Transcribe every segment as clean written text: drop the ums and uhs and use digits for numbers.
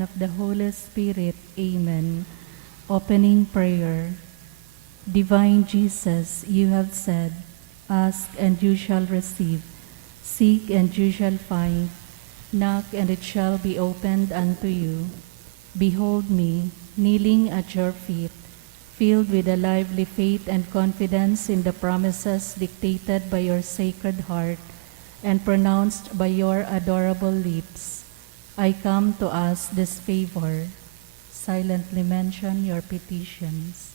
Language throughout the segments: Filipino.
and of the Holy Spirit. Amen. Opening prayer. Divine Jesus, you have said, ask and you shall receive, seek and you shall find, knock and it shall be opened unto you. Behold me, kneeling at your feet, filled with a lively faith and confidence in the promises dictated by your sacred heart and pronounced by your adorable lips. I come to ask this favor. Silently mention your petitions.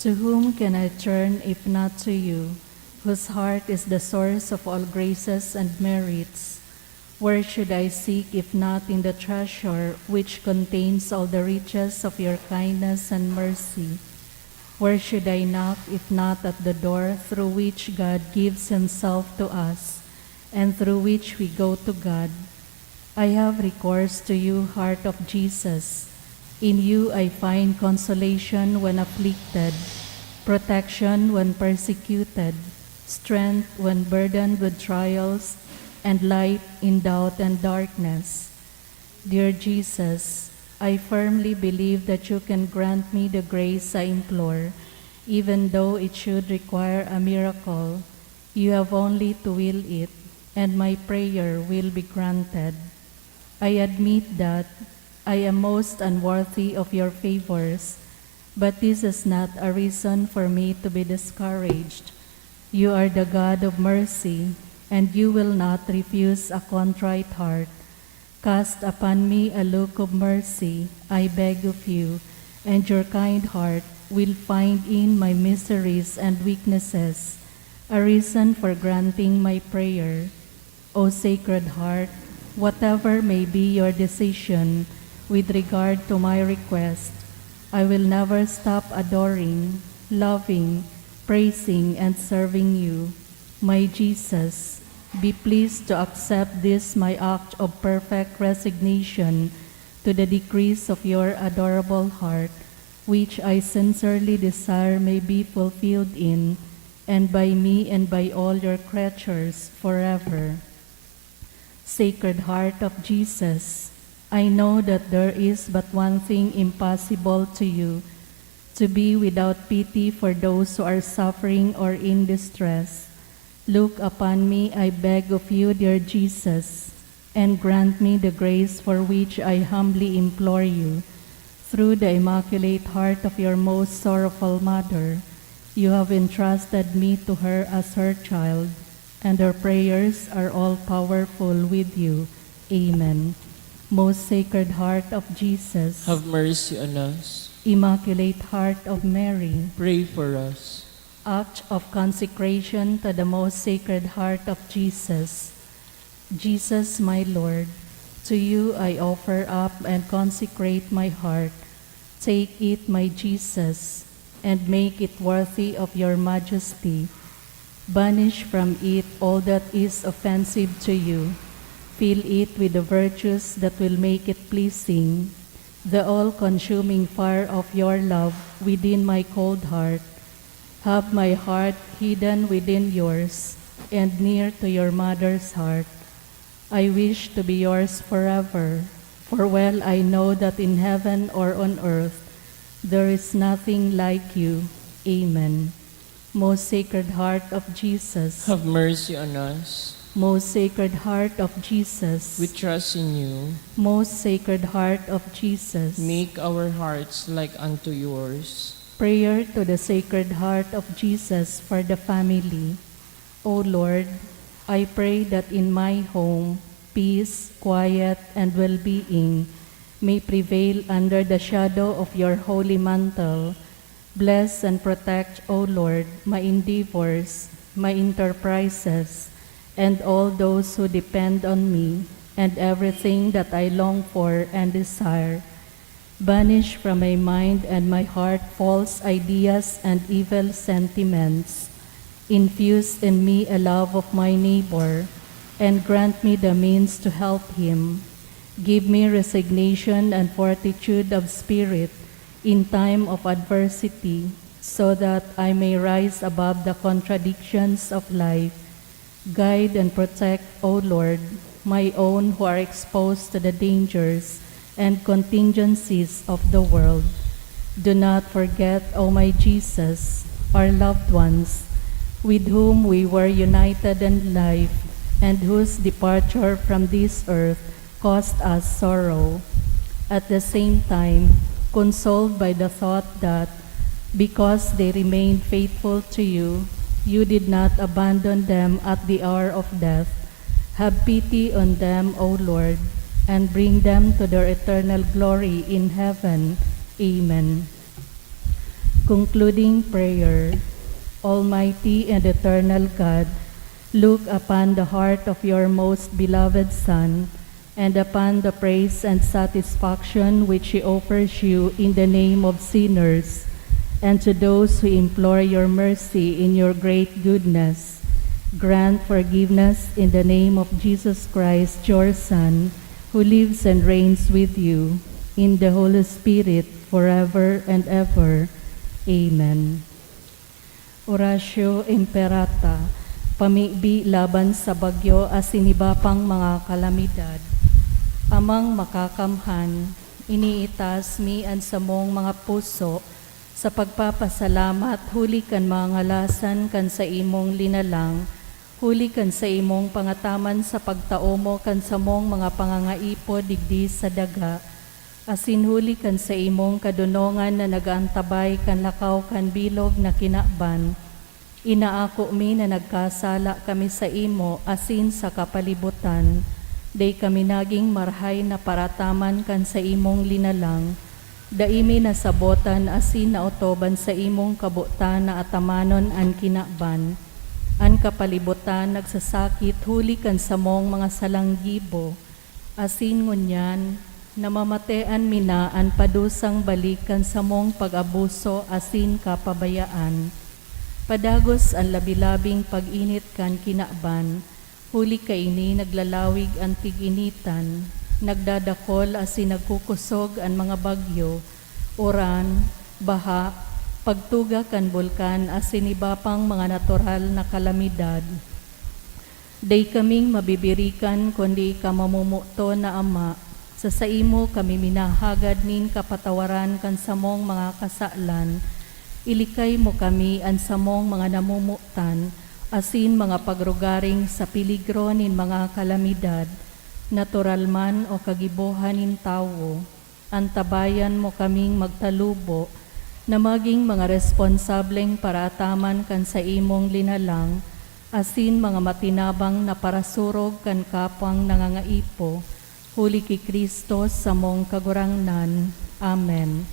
To whom can I turn if not to you, whose heart is the source of all graces and merits? Where should I seek if not in the treasure which contains all the riches of your kindness and mercy? Where should I knock if not at the door through which God gives himself to us, and through which we go to God? I have recourse to you, heart of Jesus. In you I find consolation when afflicted, protection when persecuted, strength when burdened with trials, and light in doubt and darkness. Dear Jesus, I firmly believe that you can grant me the grace I implore, even though it should require a miracle. You have only to will it, and my prayer will be granted. I admit that I am most unworthy of your favors, but this is not a reason for me to be discouraged. You are the God of mercy, and you will not refuse a contrite heart. Cast upon me a look of mercy, I beg of you, and your kind heart will find in my miseries and weaknesses a reason for granting my prayer. O Sacred Heart, whatever may be your decision with regard to my request, I will never stop adoring, loving, praising, and serving you. My Jesus, be pleased to accept this my act of perfect resignation to the decrees of your adorable heart, which I sincerely desire may be fulfilled in and by me and by all your creatures forever. Sacred Heart of Jesus, I know that there is but one thing impossible to you, to be without pity for those who are suffering or in distress. Look upon me, I beg of you, dear Jesus, and grant me the grace for which I humbly implore you. Through the Immaculate Heart of your most sorrowful Mother, you have entrusted me to her as her child, and her prayers are all powerful with you. Amen. Most Sacred Heart of Jesus, have mercy on us. Immaculate Heart of Mary, Pray for us. act of consecration to the Most Sacred Heart of Jesus. Jesus, my Lord, to you I offer up and consecrate my heart. Take it, my Jesus, and make it worthy of your majesty. Banish from it all that is offensive to you. Fill it with the virtues that will make it pleasing, the all-consuming fire of your love within my cold heart. Have my heart hidden within yours and near to your mother's heart. I wish to be yours forever, for well I know that in heaven or on earth there is nothing like you. Amen. Most Sacred Heart of Jesus, Have mercy on us. Most Sacred Heart of Jesus, We trust in you. Most Sacred Heart of Jesus, Make our hearts like unto yours. prayer to the Sacred Heart of Jesus for the family. O Lord, I pray that in my home, peace, quiet, and well-being may prevail under the shadow of your holy mantle. Bless and protect, O Lord, my endeavors, my enterprises, and all those who depend on me, and everything that I long for and desire. Banish from my mind and my heart false ideas and evil sentiments. Infuse in me a love of my neighbor, and grant me the means to help him. Give me resignation and fortitude of spirit in time of adversity, so that I may rise above the contradictions of life. Guide and protect, O Lord, my own who are exposed to the dangers and contingencies of the world. Do not forget, O my Jesus, our loved ones, with whom we were united in life, and whose departure from this earth caused us sorrow. At the same time, consoled by the thought that, because they remained faithful to you, you did not abandon them at the hour of death. Have pity on them, O Lord, and bring them to their eternal glory in heaven. Amen. Concluding prayer. Almighty and eternal God, look upon the heart of your most beloved Son, and upon the praise and satisfaction which he offers you in the name of sinners, and to those who implore your mercy in your great goodness. Grant forgiveness in the name of Jesus Christ, your Son, who lives and reigns with you in the Holy Spirit forever and ever. Amen. Oratio Imperata, pamibi laban sa bagyo as sinibapang mga kalamidad. Amang makakamhan, iniitas mi ang samong mga puso sa pagpapasalamat, huli kan mga ngalasan kan sa imong linalang, huli kan sa imong pangataman sa pagtaomo kan samong mga pangangaipo digdi sa daga, asin huli kan sa imong kadunongan na nagaantabay kan lakaw kan bilog na kinakban. Inaako mi na nagkasala kami sa imo asin sa kapalibutan, day kami naging marhay na parataman kan sa imong linalang, daimi na sabotan asin na otoban sa imong kabutan na atamanon an kinakban. An kapalibutan nagsasakit huli kan samong mga salanggibo, asin ngunyan, namamatean mina an padusang balikan sa mong pag-abuso asin kapabayaan. Padagos ang labilabing pag-init kan kinakban, huli kaini naglalawig ang tig-initan, nagdadakol asin nagkukusog ang mga bagyo, uran, baha, pagtuga kan bulkan asin iba pang mga natural na kalamidad. Day kaming mabibirikan kundi ka mamumuto na Ama, sa imo kami minahagad nin kapatawaran kan samong mga kasalan. Ilikay mo kami ang samong mga namumutan, asin mga pagrugaring sa piligro nin mga kalamidad, natural man o kagibuhan nin tawo. Antabayan mo kaming magtalubo, na maging mga responsableng paraataman kan sa imong linalang, asin mga matinabang na parasurog kan kapwang nangangaipo, huli ki Kristo sa mong kagurangnan. Amen.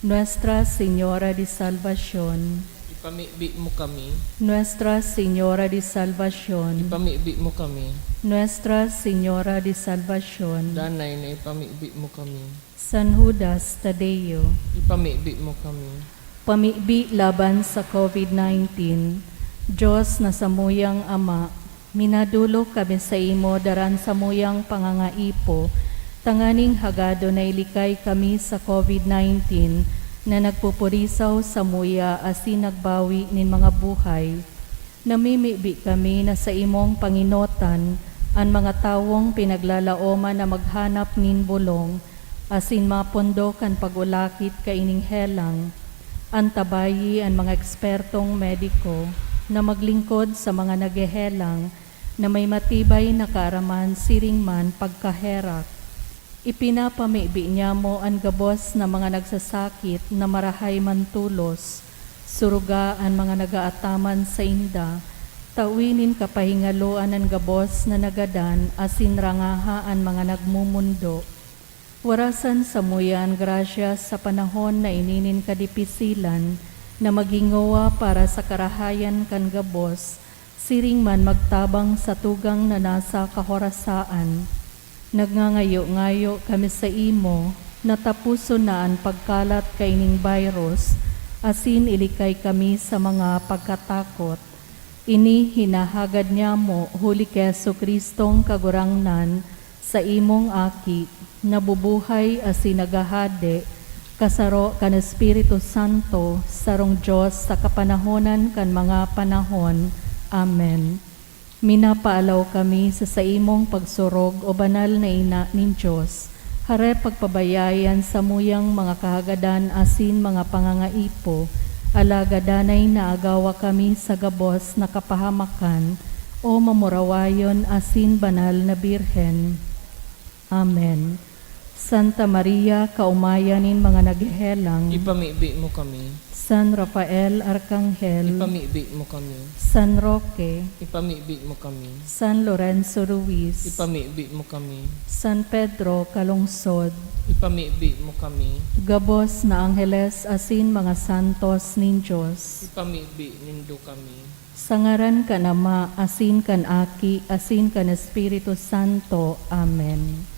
Nuestra Señora de Salvación, Ipamibi mo kami. Nuestra Señora de Salvación, Ipamibi mo kami. Nuestra Señora de Salvación, Danay na ipamibi mo kami. San Judas Tadeo, Ipamibi mo kami. pamibi laban sa COVID-19, Diyos na samuyang Ama, minadulo kami sa imo daran sa muyang pangangaipo, tanganing hagado na ilikay kami sa COVID-19 na nagpupurisaw sa muya asin nagbawi nin mga buhay. Namimibi kami na sa imong panginotan ang mga tawong pinaglalaoman na maghanap nin bulong, asin mapondo kan pagulakit kaining helang, antabayi ang mga ekspertong mediko na maglingkod sa mga nagehelang na may matibay na kaaraman siring man pagkaherak. Ipinapamibi niya mo ang gabos na mga nagsasakit na marahay man tulos, suruga ang mga nagaataman sa inda, tawinin kapahingaloan ang gabos na nagadan asin rangaha ang mga nagmumundo. Warasan sa muyan grasya sa panahon na ininin kadipisilan na maghingawa para sa karahayan kan gabos, siring man magtabang sa tugang na nasa kahorasaan. Nagngangayo-ngayo kami sa imo, natapuso na ang pagkalat kaining virus, asin ilikay kami sa mga pagkatakot. Ini hinahagad niya mo huli kay Jesucristong kagurangnan sa imong aki, nabubuhay asin nagahade, kasaro kan Espiritu Santo, sarong Diyos sa kapanahonan kan mga panahon. Amen. Minapaalaw kami sa imong pagsurog o banal na ina nin Diyos, hare pagpabayayan sa muyang mga kahagadan asin mga pangangaipo, alagadanay na agawa kami sa gabos na kapahamakan, o mamurawayon asin banal na Birhen. Amen. Santa Maria, kaumayanin mga naghelang, Ipamibi mo kami. San Rafael Arcangel, Ipamibi mo kami. San Roque, Ipamibi mo kami. San Lorenzo Ruiz, Ipamibi mo kami. San Pedro Calungsod, Ipamibi mo kami. gabos na angheles asin mga santos nin Diyos, Ipamibi nindo kami. sa ngaran kan Ama asin kan Aki asin kan Espiritu Santo. Amen.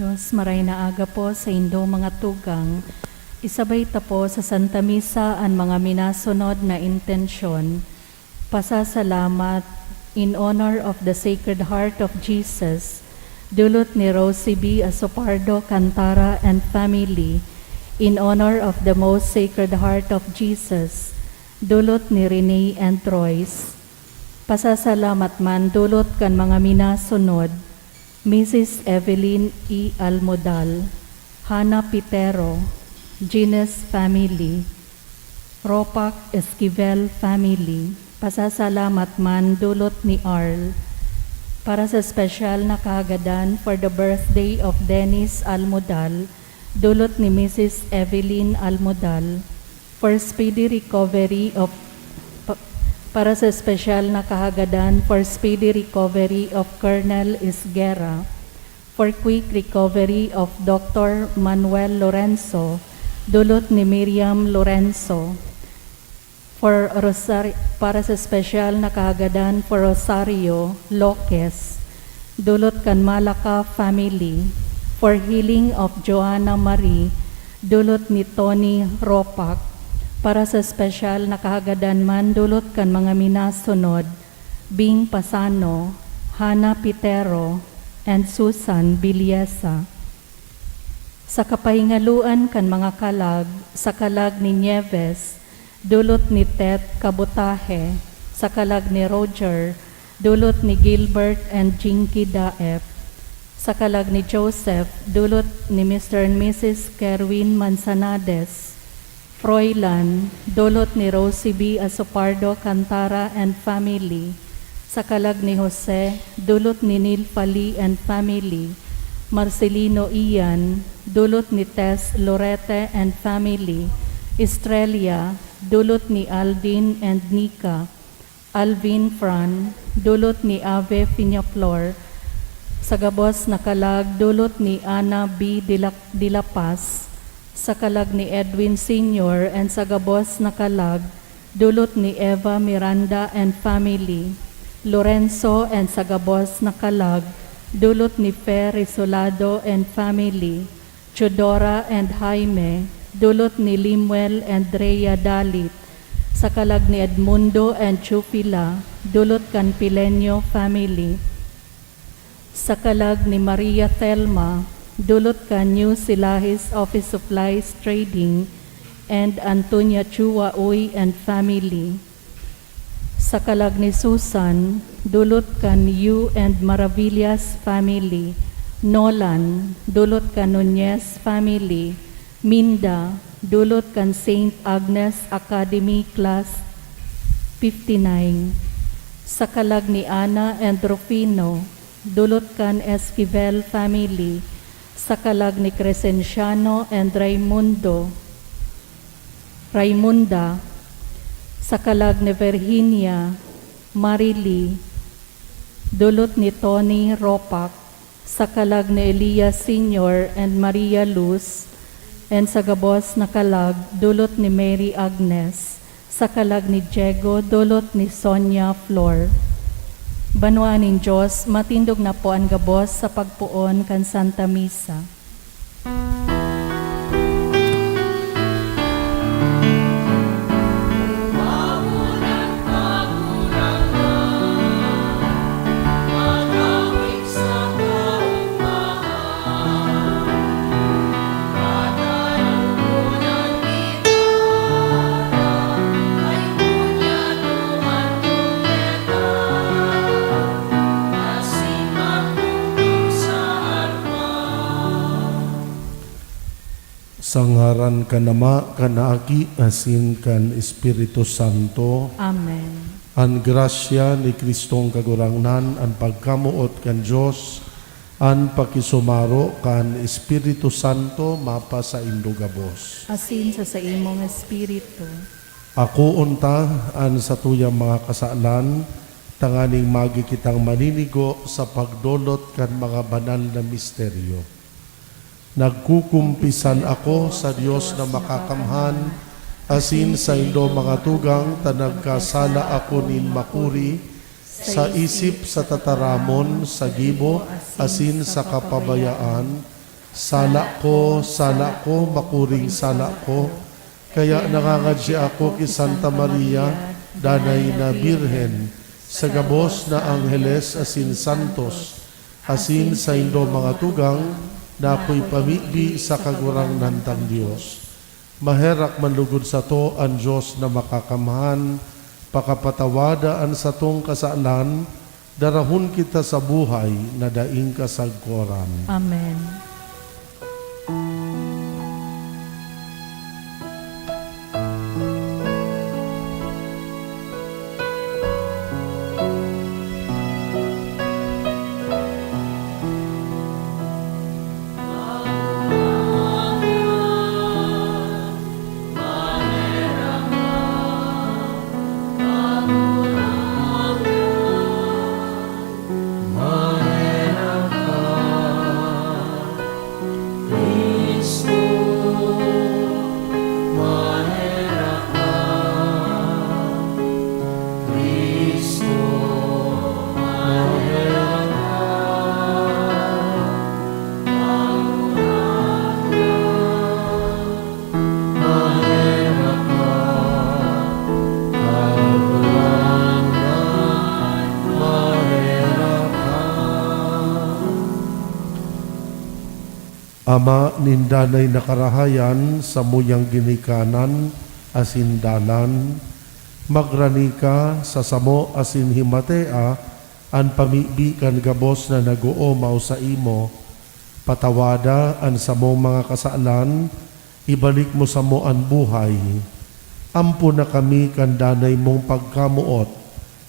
Diyos, maray na aga po sa indo mga tugang. Isabay ta po sa Santa Misa ang mga minasunod na intensyon. Pasasalamat in honor of the Sacred Heart of Jesus, dulot ni Rosie B. Asopardo Cantara and family. In honor of the Most Sacred Heart of Jesus, dulot ni Rene and Royce. Pasasalamat man dulot kan mga minasunod, Mrs. Evelyn E. Almodal, Hannah Pitero, Gines family, Ropak Esquivel family. Pasasalamat man dulot ni Arl. Para sa special na kaagadan for the birthday of Dennis Almodal, dulot ni Mrs. Evelyn Almodal. For speedy recovery of para sa special na kahagadan for speedy recovery of Colonel Isguera, for quick recovery of Dr. Manuel Lorenzo, dulot ni Miriam Lorenzo, para sa special na kahagadan for Rosario Loques, dulot kan Malaka family, for healing of Joanna Marie, dulot ni Tony Ropak, para sa special na kahagadan man dulot kan mga minasunod, Bing Pasano, Hannah Pitero, and Susan Biliesa. Sa kapahingaluan kan mga kalag, sa kalag ni Nieves, dulot ni Ted Kabutahe, sa kalag ni Roger, dulot ni Gilbert and Jinky Daep, sa kalag ni Joseph, dulot ni Mr. and Mrs. Kerwin Manzanades, Froilan, dulot ni Rosie B. Asopardo Cantara and family, sa kalag ni Jose, dulot ni Neil Pali and family, Marcelino Ian, dulot ni Tess Lorete and family, Estrella, dulot ni Aldin and Nika, Alvin Fran, dulot ni Ave Piñaflor, sa gabos na kalag, dulot ni Ana B. De La Paz, sa kalag ni Edwin Sr. and sa gabos na kalag, dulot ni Eva Miranda and family, Lorenzo and sa gabos na kalag, dulot ni Fer Risolado and family, Chodora and Jaime, dulot ni Limuel and Rhea Dalit, sa kalag ni Edmundo and Chufila, dulot kan Pilenyo family, sa kalag ni Maria Thelma, dulot ka New Silahis Office Supplies Trading, and Antonia Chua Uy and family. Sa kalag ni Susan, dulot ka You and Maravillas family. Nolan, dulot ka Nunez family. Minda, dulot kan St. Agnes Academy Class 59. Sa kalag ni Ana and Rufino, dulot kan Esquivel family. Sa kalag ni Crescenciano and Raimunda, sa kalag ni Virginia, Marily, dulot ni Tony Ropak, sa kalag ni Elias Sr. and Maria Luz, and sa gabos na kalag, dulot ni Mary Agnes, sa kalag ni Diego, dulot ni Sonia Flor. Banwaanin Diyos, matindog na po ang gabos sa pagpuon kan Santa Misa. Sa ngaran kan Ama, kan Agi, asin kan Espiritu Santo. Amen. An grasya ni Kristong kagurangnan, an pagkamuot kan Diyos, an pakisumaro kan Espiritu Santo, mapa sa indugabos. Asin sa imong espiritu. Ako unta, an sa tuyang mga kasalan, tanganing magi kitang maninigo sa pagdolot kan mga banal na misteryo. Nagkukumpisan ako sa Diyos na makakamhan, asin sa indo mga tugang, tanagkasala ako nin makuri, sa isip sa tataramon, sa gibo, asin sa kapabayaan, Sala ko, makuring sala ko. Kaya nangangadsi ako kay Santa Maria, danay na Birhen, sa gabos na Angheles asin Santos, asin sa indo mga tugang, na ako'y pamibi sa kagurang nantang Diyos. Maherak manlugod sa to ang Diyos na makakamahan, pakapatawadaan sa tong kasalan, darahon kita sa buhay na daing kasagkoran. Amen. Ama, nindanay nakarahayan sa muyang ginikanan asin dalan, magrani ka sa samo asin himatea, an pamibi kan gabos na nag-uumaw sa imo, patawada an samong mga kasalan, ibalik mo sa mo an buhay. Ampo na kami kan danay mong pagkamuot,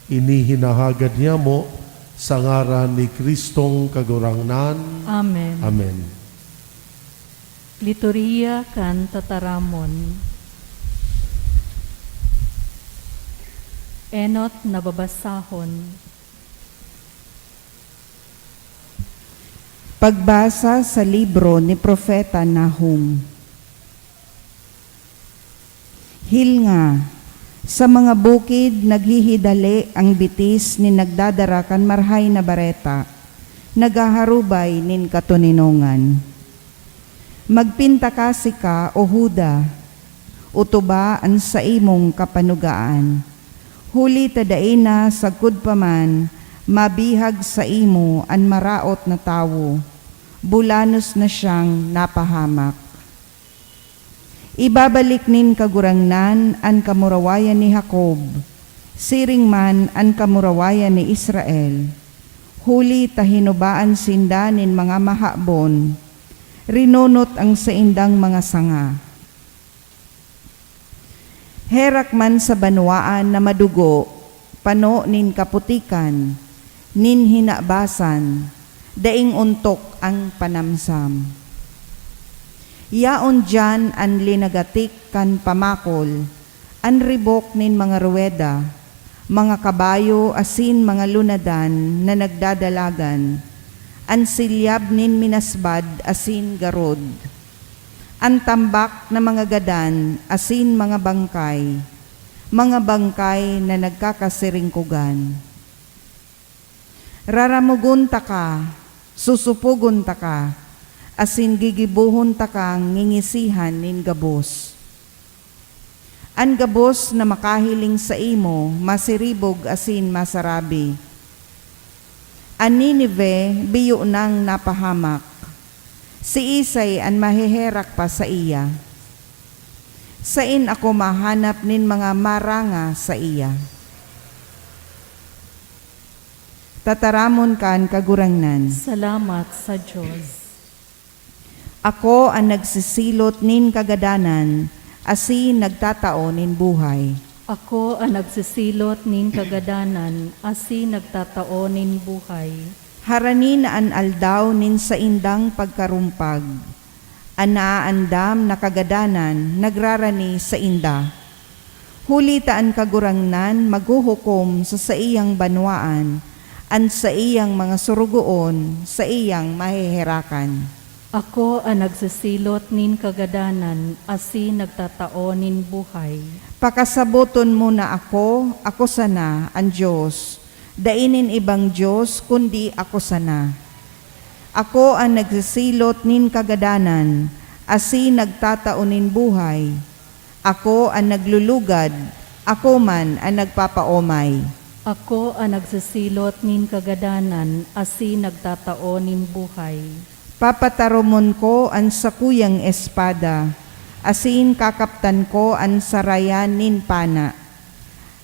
inihinahagad niya mo sa ngaran ni Kristong kagurangnan. Amen. Amen. Liturgia kan tataramon. Enot na babasahon. Pagbasa sa libro ni Propeta Nahum. Hilnga, sa mga bukid naghihidali ang bitis ni nagdadarakan marhay na bareta, nagaharubay nin katuninongan. Magpinta kasi ka, o Huda, utubaan sa imong kapanugaan. Huli tadaina sagkud paman, mabihag sa imo an maraot na tawo, bulanos na siyang napahamak. Ibabalik nin kagurangnan an kamurawayan ni Jacob, siring man an kamurawayan ni Israel. Huli tahinubaan sinda nin mga mahabon, rinunot ang saindang mga sanga. Herak man sa banwaan na madugo, pano nin kaputikan, nin hinabasan, daing untok ang panamsam. Yaon dyan an linagatik kan pamakol, an ribok nin mga ruweda, mga kabayo asin mga lunadan na nagdadalagan, an silyab nin minasbad asin garod, an tambak na mga gadan asin mga bangkay na nagkakasiringkugan. Raramugun ta ka, susupugon ta ka, asin gigibuhon ta kang ngingisihan nin gabos. An gabos na makahiling sa imo, masiribog asin masarabi. An Ninive, biyo nang napahamak. Si Isay an mahiherak pa sa iya. Sain ako mahanap nin mga maranga sa iya. Tataramon kan kagurangnan. Salamat sa Diyos. Ako ang nagsisilot nin kagadanan, asin nagtatao nin buhay. Ako ang nagsisilot nin kagadanan, asi nagtatao nin buhay. Harani na an aldaw nin sa indang pagkarumpag. An naaandam na kagadanan, nagrarani sa inda. Huli taan kagurangnan, maghuhukom sa iyang banwaan, an sa iyang mga surugoon, sa iyang mahihirakan. Ako ang nagsisilot nin kagadanan, asi nagtatao nin buhay. Pakasabuton mo na ako sana ang Diyos. Dainin ibang Diyos, kundi ako sana. Ako ang nagsisilot nin kagadanan, asin nagtataonin buhay. Ako ang naglulugad, ako man ang nagpapaomay. Ako ang nagsisilot nin kagadanan, asin nagtatao nin buhay. Papataromon ko ang sakuyang espada, asin kakaptan ko ang sarayan nin pana.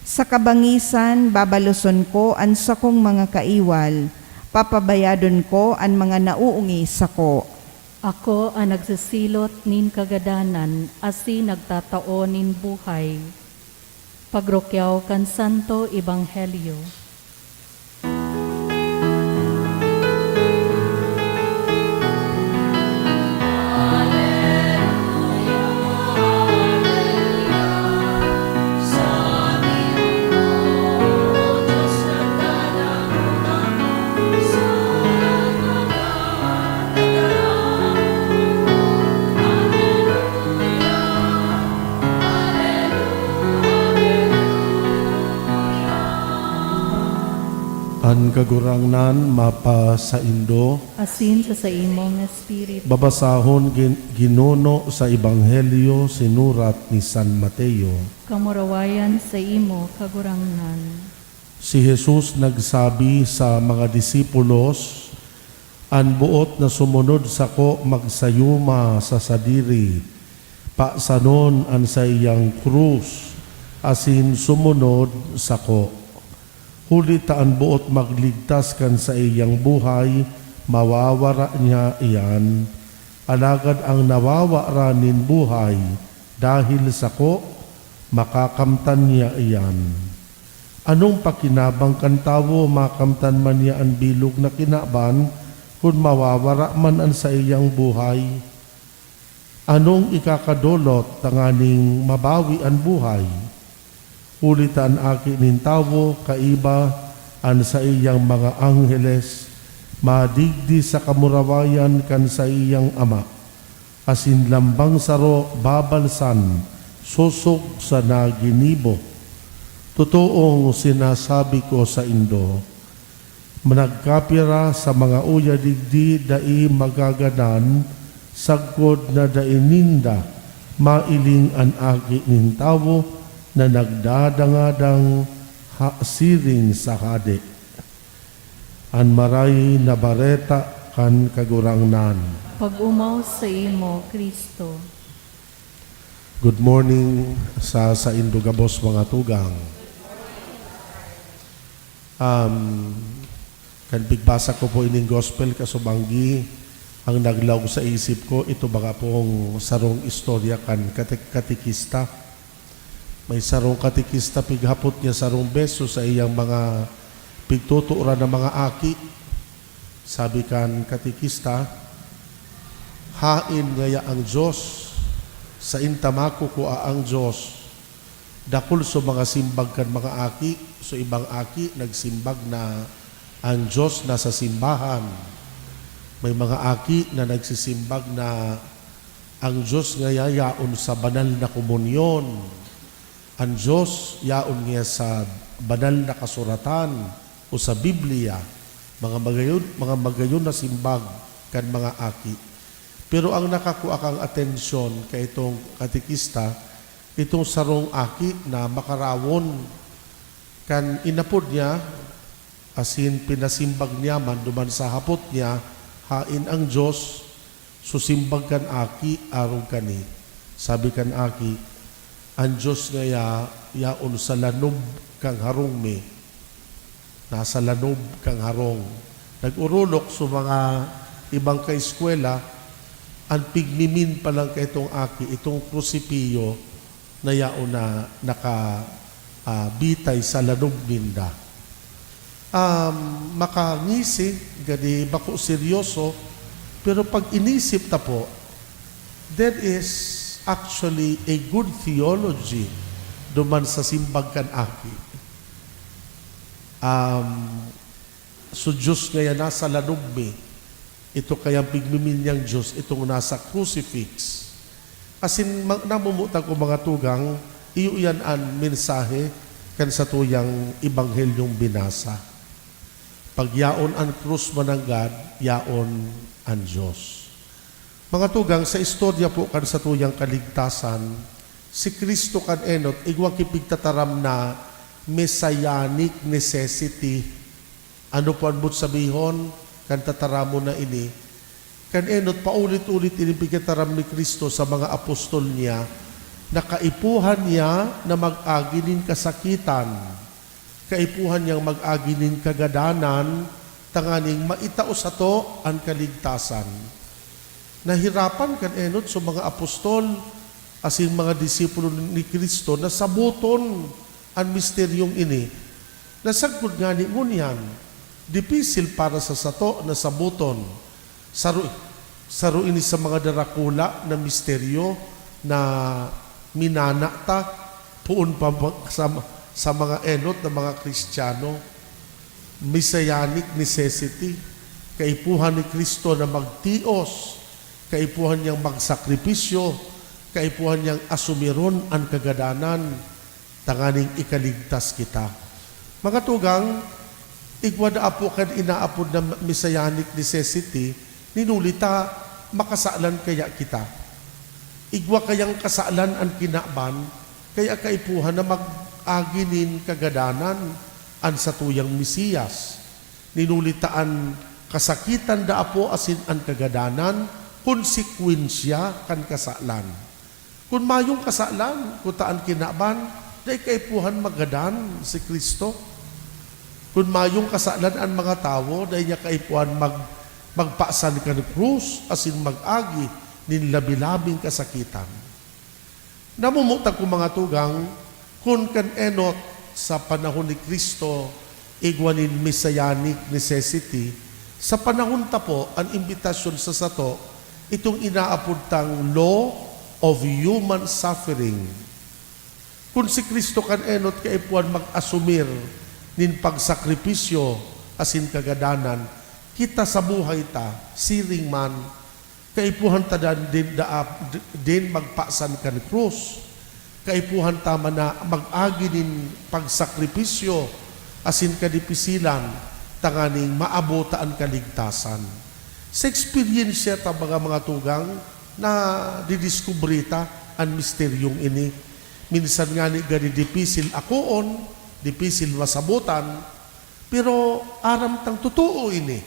Sa kabangisan, babaluson ko ang sakong mga kaiwal, papabayadon ko ang mga nauungi sako. Ako ang nagsisilot nin kagadanan, asin nagtatao nin buhay. Pagrokyaw kan Santo Ebanghelyo. An kagurangnan mapa sa Indo, Asin sa imong espiritu. babasahon ginuno sa Ebanghelyo sinurat ni San Mateo. Kamurawayan sa imo kagurangnan. Si Jesus nagsabi sa mga disipulos, "An buot na sumunod sako magsayuma sa sadiri, pasanon an sa iyang krus, asin sumunod sako. Huli taan buot magligtas kan sa iyang buhay, mawawara niya iyan. Alagad ang nawawara nin buhay, dahil sako, makakamtan niya iyan. Anong pakinabang kan tawo makamtan man niya ang bilog na kinaban, kung mawawara man ang sa iyang buhay? Anong ikakadolot tanganing mabawi ang buhay? Ulitan aki nin tawo kaiba an sa iyang mga angheles, madigdi sa kamurawayan kan sa iyang ama, asin lambang saro babalsan, susok sa naginibo. Totoong sinasabi ko sa Indo, managkapira sa mga uya digdi dai magaganan, sagkod na daininda, mailing an aki nin tawo, na nagdadangadang siring sa kade. An maray na bareta kan kagurangnan. Pag-umaw sa imo, Kristo. Good morning sa Indogabos mga tugang. Kan bigbasa ko po ining gospel kasubanggi, ang naglaw sa isip ko, ito baka pong sarong istorya kan katikista. May sarong katikista pighapot niya sarong beso sa iyang mga pigtuturan ng mga aki. Sabi kan katikista, hain ngaya ang Diyos, sa intamako ko ang Diyos. Dakul so mga simbag kan mga aki, so ibang aki nagsimbag na ang Diyos nasa simbahan. May mga aki na nagsisimbag na ang Diyos ngaya yaon sa banal na komunyon. Ang Diyos yaon niya sa banal na kasuratan o sa Biblia, mga magayon na simbag kan mga aki. Pero ang nakakuha kang atensyon kay itong katikista, itong sarong aki na makarawon kan inapod niya, asin pinasimbag niya man duman sa hapot niya, hain ang Diyos, susimbag kan aki arong kani. Sabi kan aki, ang Diyos ngaya yaon sa lanob kang harong me. Nasa lanob kang harong. Nag-urulok sa mga ibang kaeskwela, ang pigmimin pa lang kay itong aki, itong krusipiyo na yaon na nakabitay sa lanob ninda. Makangisi, gani bako seryoso, pero pag inisip ta po, there is actually a good theology duman sa simbag kan aki. So Diyos kaya nasa lanugmi, ito kayang pigmimin niyang Diyos, itong nasa crucifix. Asin namumutang ko mga tugang, iyo yan ang mensahe kan sa tuyang ebanghelyong binasa. Pag yaon ang krus mananggad, yaon ang Diyos. Mga tugang, sa istorya po kan sa tuyang kaligtasan, si Kristo kan enot, igwang kipigtataram na messianic necessity. Ano po ang sabihon, kan tataramo na ini. Kan enot, paulit-ulit inipigtataram ni Kristo sa mga apostol niya, na kaipuhan niya na mag-aginin kasakitan, kaipuhan niyang mag-aginin kagadanan, tanganing maitao sa to ang kaligtasan. Nahirapan kan enot sa mga apostol, asin mga disipulo ni Kristo, na sabuton ang misteryong ini. Nasagkod nga ni ngunyan, dipisil para sa sato na sabuton. Saro ini sa mga darakula na misteryo na minanakta, puon pa sa mga enot ng mga Kristiyano. Messianic necessity, kaipuhan ni Kristo na magtios, kaipuhan niyang magsakripisyo, kaipuhan niyang asumiron ang kagadanan, tanganing ikaligtas kita. Mga tugang, igwada apo kan inaapod na messianic necessity, ninulita makasalan kaya kita. Igwa kayang kasalan ang kinaban, kaya kaipuhan na mag-aginin kagadanan an sa tuyang Mesiyas. Ninulitaan kasakitan da apo asin ang kagadanan, konsekwensya kan kasalan. Kung mayong kasalan, kutaan kinaban, dahil kaipuhan magadan si Kristo. Kung mayong kasalan ang mga tao, dahil niya kaipuhan magpaasan ka ni krus, asin mag-agi, nin labi-labing kasakitan. Namumutag ko mga tugang, kung kan enot sa panahon ni Kristo, igwanin messianic necessity, sa panahon ta po, ang imbitasyon sa sato, itong inaapudtang law of human suffering. Kung si Kristo kan enot kaipuan mag-asumir nin pagsakripisyo asin kagadanan, kita sa buhay ta, siring man, kaipuhan ta din magpasan kan krus. Kaipuhan tama na mag-agi nin pagsakripisyo asin kadipisilan, tanganing maabota ang kaligtasan. Sa experience ta mga tugang na didiskubrita ang misteryong ini. Minsan nga ni gani dipisil akoon, dipisil masabutan, pero aram tang totoo ini.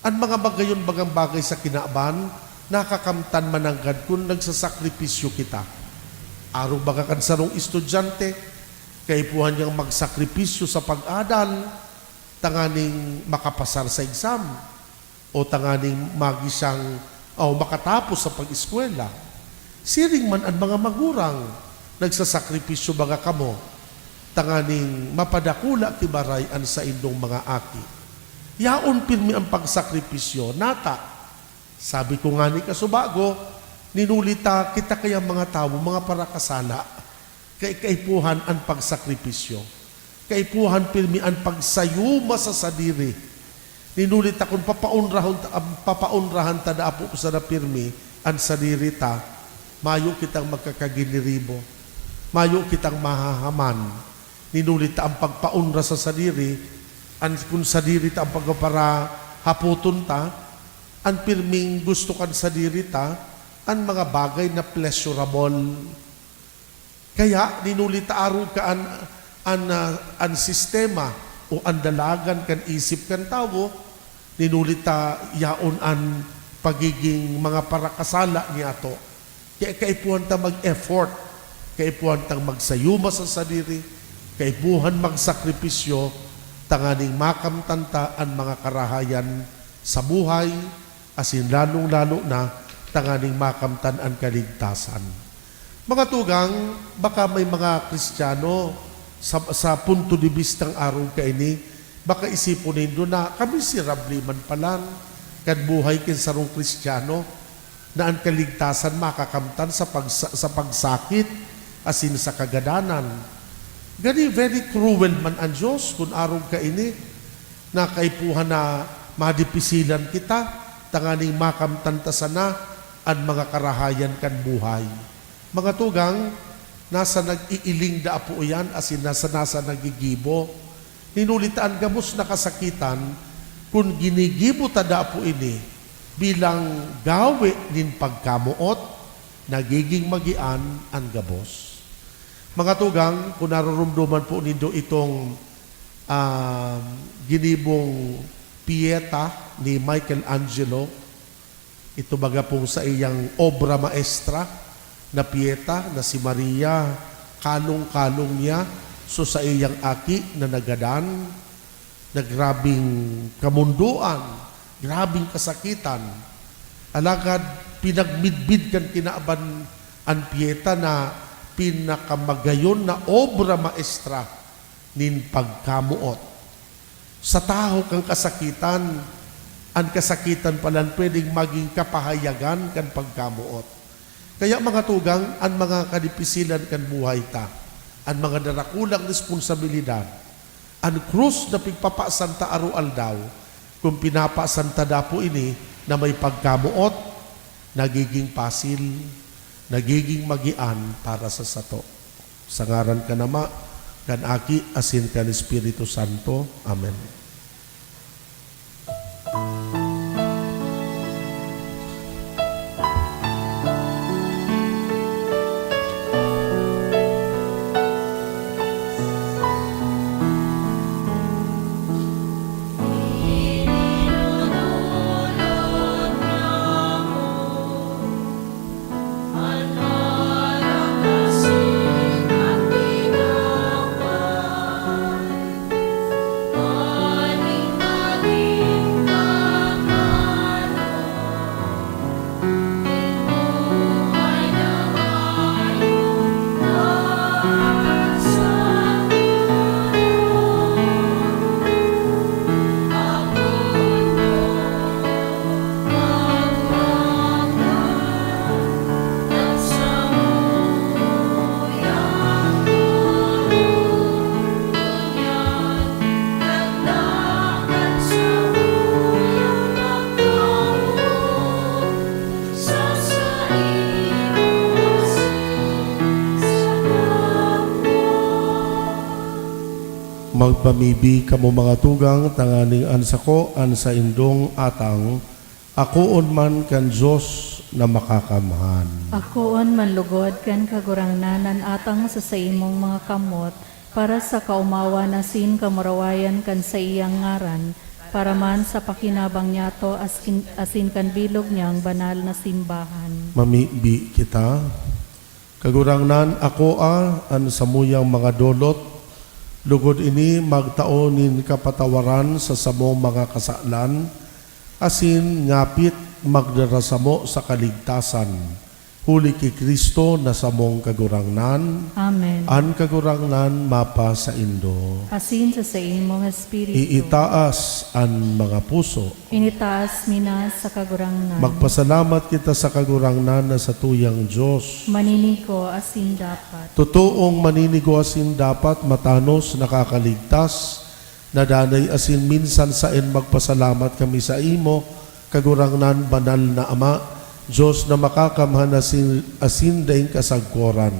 Ang mga bagayon bagang bagay sa kinaaban, nakakamtan mananggad kung nagsasakripisyo kita. Araw baga kan sarong estudyante, kaipuhan niyang magsakripisyo sa pag-adal, tanganing makapasar sa exam, o tanganing magisang o makatapos sa pag-eskwela. Siring man ang mga magurang, nagsasakripisyo baga kamo, tanganing mapadakula kibaray an sa indong mga aki. Yaon pirmi ang pagsakripisyo, nata. Sabi ko nga ni kasubago, ninulita kita kaya mga tao, mga parakasala, kaipuhan ang pagsakripisyo. Kaipuhan pirmi ang pagsayuma sa sadiri. Ninulita kung papaunrahan ta da po sa napirmi ang sadiri ta, mayo kitang magkakaginiribo, mayo kitang mahahaman. Ninulita ang pagpaunra sa sadiri, kung sadiri ta ang pagpapara haputon ta, ang pirming gusto kan sadiri ta, ang mga bagay na pleasurable. Kaya ninulita aro ka ang sistema o ang dalagan kan isip kan tao, ninulita yaon ang pagiging mga parakasala ni ato. Kaya kaipuhan ta mag-effort, kaipuhan tang magsayuma sa sadiri, kaipuhan magsakripisyo, tanganing makamtanta ang mga karahayan sa buhay, asin lalong-lalo na tanganing makamtan ang kaligtasan. Mga tugang, baka may mga Kristiyano sa punto de vista ng araw kaini, baka isipon nindo na kami sirabli man palan, kad buhay kin sarong Kristiyano, na ang kaligtasan makakamtan sa pagsakit, asin sa kagadanan. Gani very cruel man ang Diyos kung araw kaini, na kaipuhan na madipisilan kita, tanganing makamtanta sana ang mga karahayan kan buhay. Mga tugang, nasa nag-iiling da po yan, asin nasa nagigibo, Ninulitaan gabos na kasakitan, kung ginigibo tada po ini, bilang gawi nin pagkamuot, nagiging magian ang gabos. Mga tugang, kung narurumduman po nindo itong ginibong Pieta ni Michelangelo, ito baga pong sa iyang obra maestra na Pieta na si Maria, kalong-kalong niya, so sa iyang aki na nagadan, na grabing kamunduan, grabing kasakitan. Alagad, pinagmidbid kan kinaaban ang Pieta na pinakamagayon na obra maestra nin pagkamuot. Sa tao kang kasakitan, ang kasakitan pala pwedeng maging kapahayagan kan pagkamuot. Kaya mga tugang, ang mga kadipisilan kan buhay ta, ang mga darakulang responsibilidad, ang krus na pigpapasanta arual daw, kung pinapasanta da po ini na may pagkamuot, nagiging pasil, nagiging magian para sa sato. Sa ngaran ka nama, kan aki asin kan Espiritu Santo. Amen. Magpamibi kamo mga tugang, tanganing ansako, ansa indong atang, akoon man kan Diyos na makakamhan. Akoon manlugod kan kagurangnanan atang sa imong mga kamot, para sa kaumawa na sin kamurawayan kan sa iyang ngaran, para man sa pakinabang niyato asin kan bilog niyang banal na simbahan. Mamibi kita, kagurangnan ako an samuyang mga dolot, lugod ini magtaonin kapatawaran sa samong mga kasalan, asin ngapit magdarasamo sa kaligtasan. Huli ki Kristo na samong kagurangnan, Amen. an kagurangnan mapa sa Indo. Asin sa imong espiritu. Iitaas an mga puso. Initaas mina sa kagurangnan. Magpasalamat kita sa kagurangnan na sa tuyang Diyos. Maniniko asin dapat. Totoong maninigo asin dapat matanos nakakaligtas, nadanay asin minsan saen magpasalamat kami sa imo, kagurangnan banal na Ama, Diyos na makakamhan asin daing kasagkoran.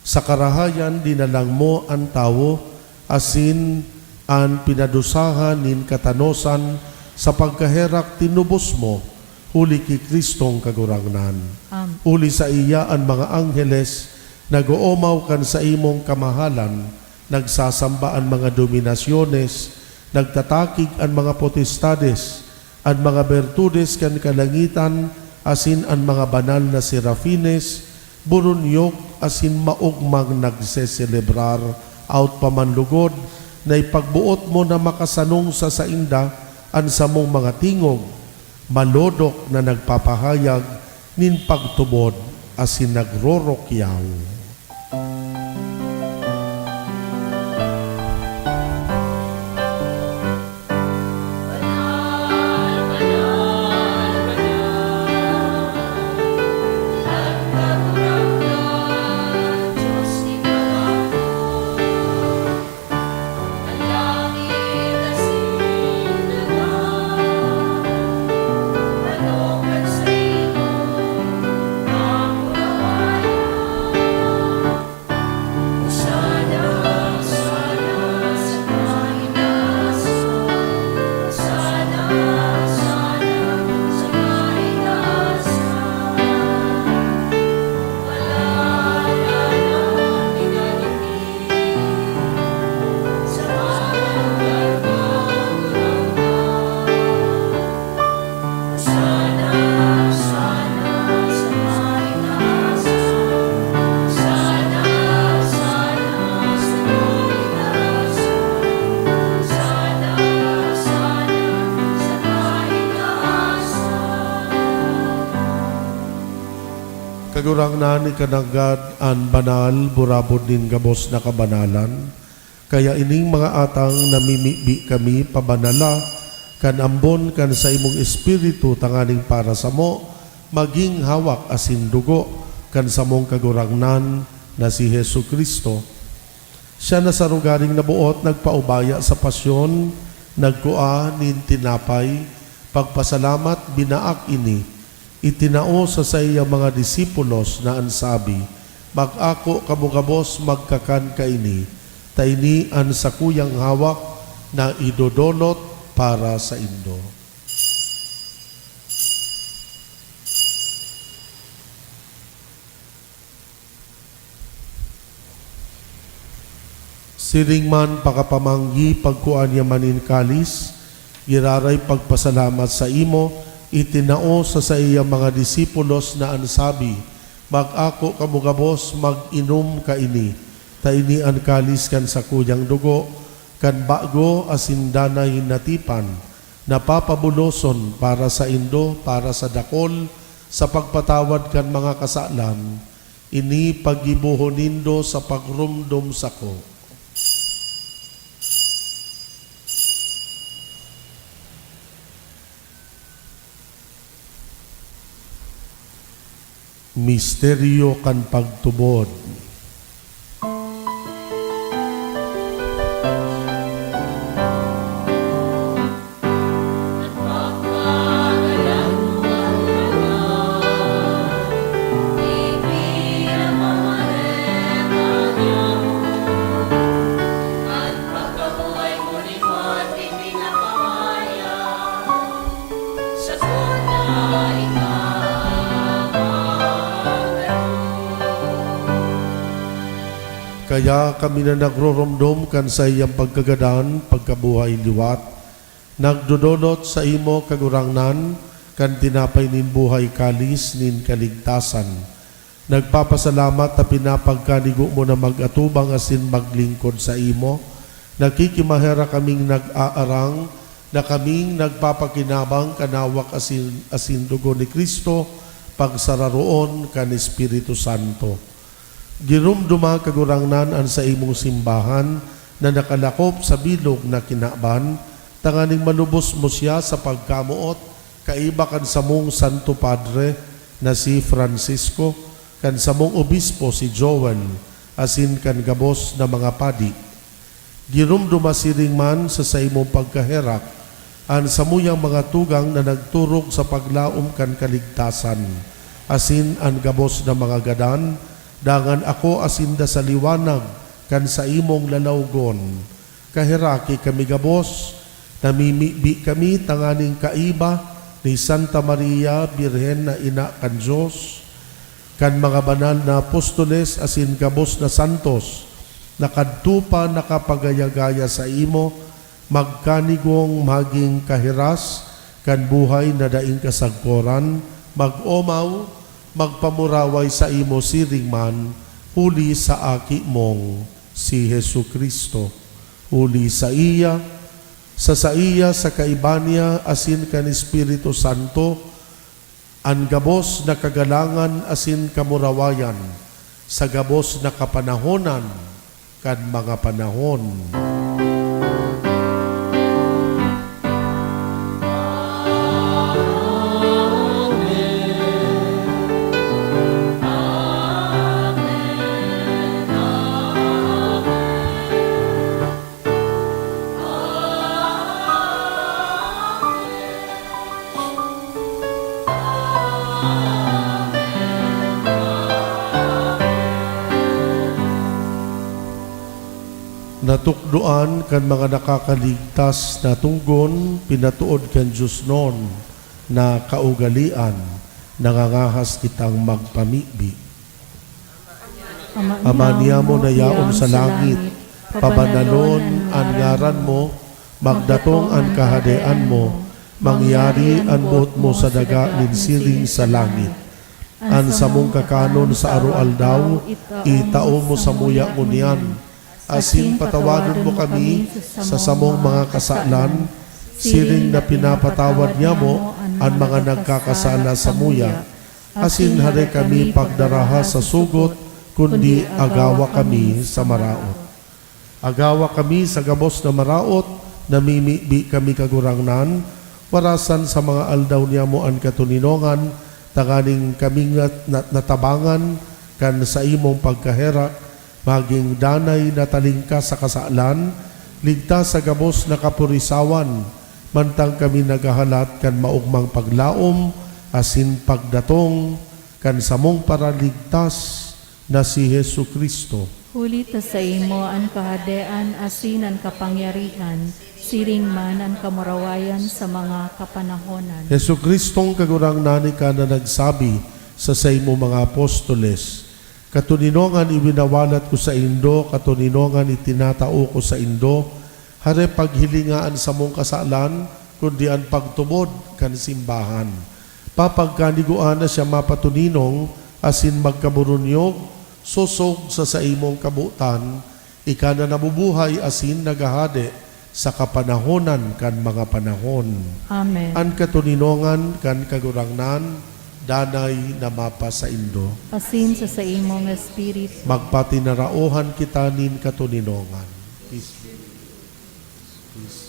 Sa karahayan dinalang mo ang tao, asin ang pinadusahan nin katanosan, sa pagkaherak tinubos mo, huli ki Kristong kagurangnan. Amen. Uli sa iya ang mga angheles, nag-oomaw kan sa imong kamahalan, nagsasamba ang mga dominasyones, nagtatakig ang mga potestades, ang mga bertudes kan kalangitan, asin ang mga banal na serafines, burunyok asin maugmang nagseselebrar, out pamanlugod, na ipagbuot mo na makasanong sa sainda, ang samong mga tingog, malodok na nagpapahayag, nin pagtubod, asin nagrorokyaw. kagurangnan ni kanagad an banal burabod din gabos na kabanalan. Kaya ining mga atang namimibi kami pabanala kan ambon kan sa imong espiritu tanganing para sa mo maging hawak asin dugo kan sa mong kagurangnan na si Hesu Kristo. Siya na sa rugaring nabuot nagpaubaya sa pasyon, nagkua nin tinapay, pagpasalamat binaak ini, itinao sa iya mga disipulos na ansabi, mag-ako kamugabos magkakan kaini, taini an sa kuyang hawak na idodolot para sa indo. Siringman pakapamanggi pagkuan yamanin kalis, iraray pagpasalamat sa imo, itinao sa iya mga disipulos na ansabi, mag-ako kamugabos mag-inom kaini, taini an kalis kan sa kuyang dugo, kan bago asindanay natipan, napapabuloson para sa indo, para sa dakol, sa pagpatawad kan mga kasalan, ini pagibuhon nindo sa pagrumdum sako. Misteryo kan pagtubod. Kaya kami na nagroromdom kan sa iyang pagkagadan, pagkabuhay liwat, nagdodolot sa imo kagurangnan, kan tinapay nin buhay kalis nin kaligtasan. Nagpapasalamat na pinapagkanigo mo na mag-atubang asin maglingkod sa imo. Nakikimahera kaming nag-aarang na kaming nagpapakinabang kanawak asin dugo ni Kristo pagsararoon kan Espiritu Santo. Girumduma kagurangnan an sa imong simbahan na nakalakop sa bilog na kinaban, tanganing malubos mo siya sa pagkamuot, kaiba kan sa mong Santo Padre na si Francisco, kan sa mong obispo si Joel, asin kan gabos na mga padi. Girumduma siring man sa imong pagkaherak, an sa muyang mga tugang na nagturog sa paglaom kan kaligtasan, asin an gabos na mga gadan, dangan ako asinda sa liwanag kan sa imong lalawgon. Kahiraki kami gabos, namimibi kami tanganing kaiba ni Santa Maria, Birhen na ina kan Diyos, kan mga banal na apostoles asin gabos na santos, nakadtupa nakapagayagaya sa imo, magkanigong maging kahiras, kan buhay na daing kasagporan, mag-omaw, magpamuraway sa imo siringman, huli sa aki mong si Hesu Kristo. Huli sa iya sa kaibanya asin kan Espiritu Santo, an gabos na kagalangan asin kamurawayan, sa gabos na kapanahonan kan mga panahon. Natukduan kan mga nakakaligtas na tunggon, pinatuod kan Diyos noon na kaugalian, nangangahas kitang magpamibi. Ama niya mo na yaon sa langit, pabanalon ang ngaran mo, magdatong ang kahadean mo, mangyari ang buot mo sa daga nin siring sa langit. An sa mong kakanon sa arualdaw, itao mo sa muya mo niyan, asin patawadon mo kami sa samong mga kasalan, siring na pinapatawad niya mo ang mga nagkakasala sa muya, asin hare kami pagdaraha sa sugot, kundi agawa kami sa maraot. Agawa kami sa gabos na maraot, namimibi kami kagurangnan, warasan sa mga aldaw niya mo an katuninongan, tanganing kami natabangan, kan sa imong pagkahera, maging danay na talingka sa kasaalan, ligtas sa gabos na kapurisawan, mantang kami nagahalat kan maugmang paglaom, asin pagdatong, kan samong paraligtas na si Hesu Kristo. Huli ta sa imo ang kahadean asin ang kapangyarihan, siring man ang kamurawayan sa mga kapanahonan. Hesu Kristong kagurangnan ka na nagsabi sa imo mga apostoles, katuninongan ibinawalat ko sa Indo, katuninongan itinatao ko sa Indo, hare paghilingaan sa mong kasalan, kundi ang pagtubod kan simbahan. Papagkaniguan na siya mapatuninong, asin magkaburunyog, susog sa imong kabutan, ika na nabubuhay asin nagahade sa kapanahonan kan mga panahon. Amen. Ang katuninongan kan kagurangnan, danay na mapa sa Indo. Asin sa imong espiritu. Magpatinarauhan kita nin katuninongan. Peace. Peace.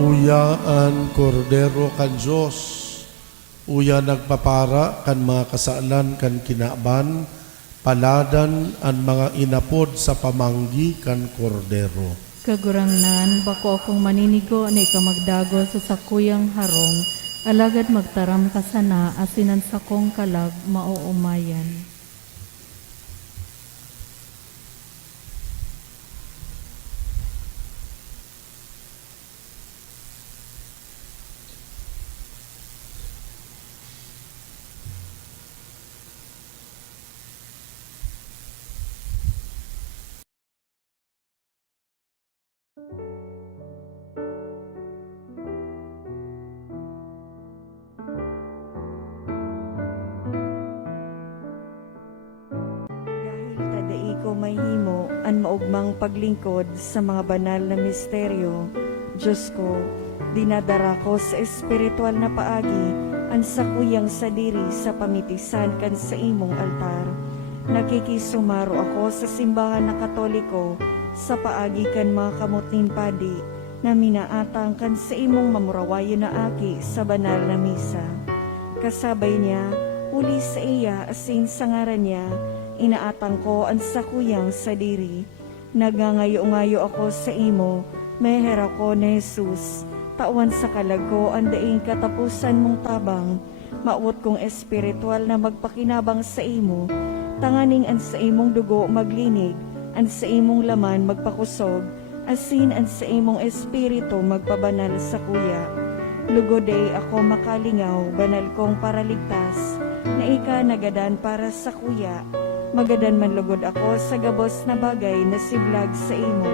Uya ang kordero kan Diyos, uya nagpapara kan mga kasalan kan kinaban, paladan ang mga inapod sa pamanggi kan kordero. Kagurangnan, bako akong maninigo na ikamagdago sa sakuyang harong, alagad magtaram ka sana, asinan sakong kalag mauumayan. Dahil ko may himo an maugmang paglingkod sa mga banal na misteryo, Diyos ko, dinadara ko sa espiritual na paagi ang sakuyang sadiri sa pamitisan kan sa imong altar. Nakikisumaro ako sa simbahan na Katoliko sa paagi kan mga kamutning padi na minaatang kan sa imong mamurawayo na aki sa banal na misa. Kasabay niya, uli sa iya asin sa ngaran niya, inaatang ko ang sakuyang sadiri. Nagangayo-ngayo ako sa imo, meher ako na Jesus. Tawan sa kalago ang daing katapusan mong tabang, maot kong espiritual na magpakinabang sa imo, tanganing an sa imong dugo maglinig, an sa imong laman magpakusog, asin an sa imong espiritu magpabanal sa kuya. Lugoday ako makalingaw, banal kong paraligtas, na ika nagadan para sa kuya. Magadan man lugod ako sa gabos na bagay na siblag sa imo,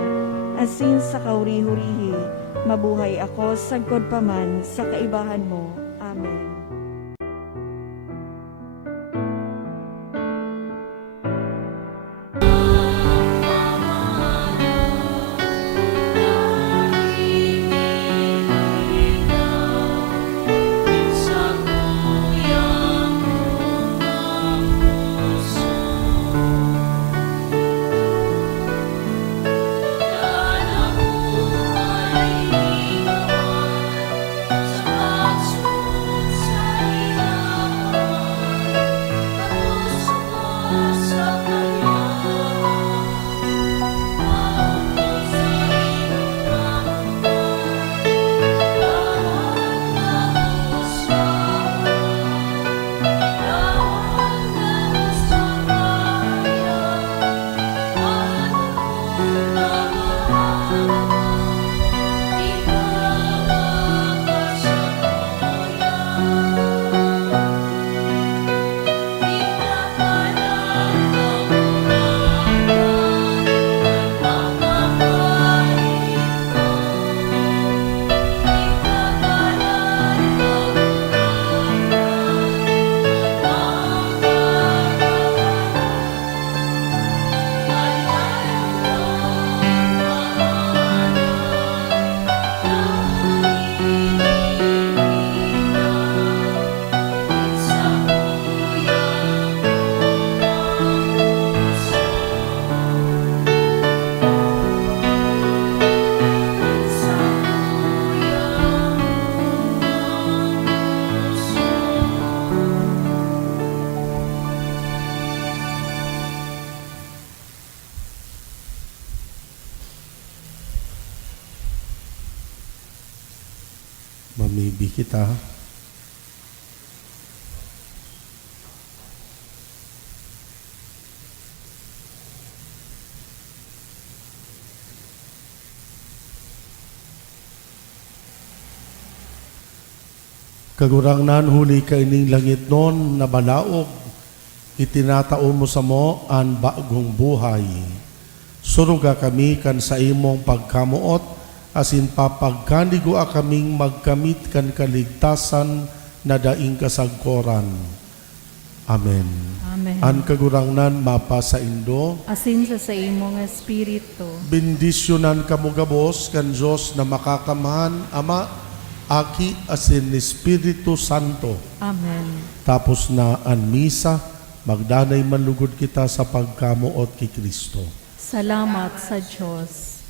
asin sa kauri-hurihi, mabuhay ako sagkod paman sa kaibahan mo. Amen. Mamibi kita. Kagurangnan huli ka ining langit non na balaog, itinatao mo sa mo an bagong buhay. Suruga kami kan sa imong pagkamuot, asin papagkandigo a kaming magkamit kan kaligtasan na daing kasagkoran. Amen. Amen. An kagurangnan mapa sa Indo, Asin sa imong espiritu. bendisyonan kamo gabos kan Diyos na makakamahan, Ama, Aki asin ni Espiritu Santo. Amen. Tapos na an misa, magdanay manlugod kita sa pagkamuot kay Kristo. Salamat sa Diyos.